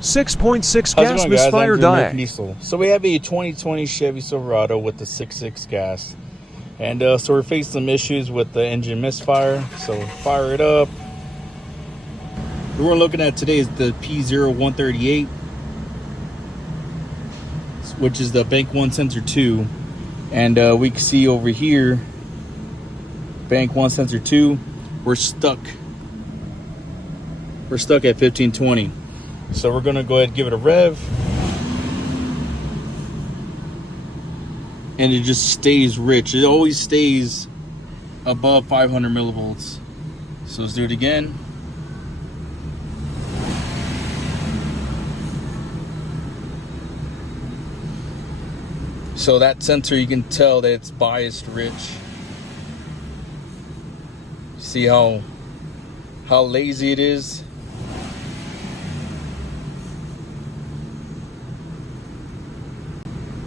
6.6 How's it gas going, guys? Misfire I'm American Diag. Diesel. So we have a 2020 Chevy Silverado with the 6.6 gas. And so we're facing some issues with the engine misfire. So fire it up. What we're looking at today is the P0138, which is the Bank 1 Sensor 2. And we can see over here, Bank 1 Sensor 2, we're stuck. We're stuck at 1520. So we're gonna go ahead and give it a rev. And it just stays rich. It always stays above 500 millivolts. So let's do it again. So that sensor, you can tell that it's biased rich. See how lazy it is?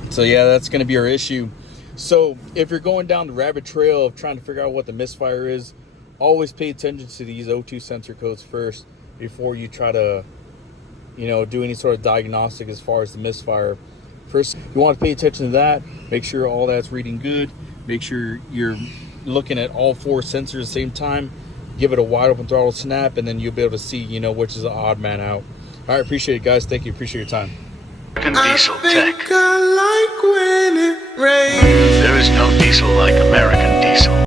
So yeah, that's going to be our issue. So if you're going down the rabbit trail of trying to figure out what the misfire is, always pay attention to these O2 sensor codes first before you try to, do any sort of diagnostic as far as the misfire. First, you want to pay attention to that. Make sure all that's reading good. Make sure you're looking at all four sensors at the same time. Give it a wide open throttle snap, and then you'll be able to see, which is the odd man out. All right, appreciate it, guys. Thank you. Appreciate your time. Diesel Tech. There is no diesel like American Diesel.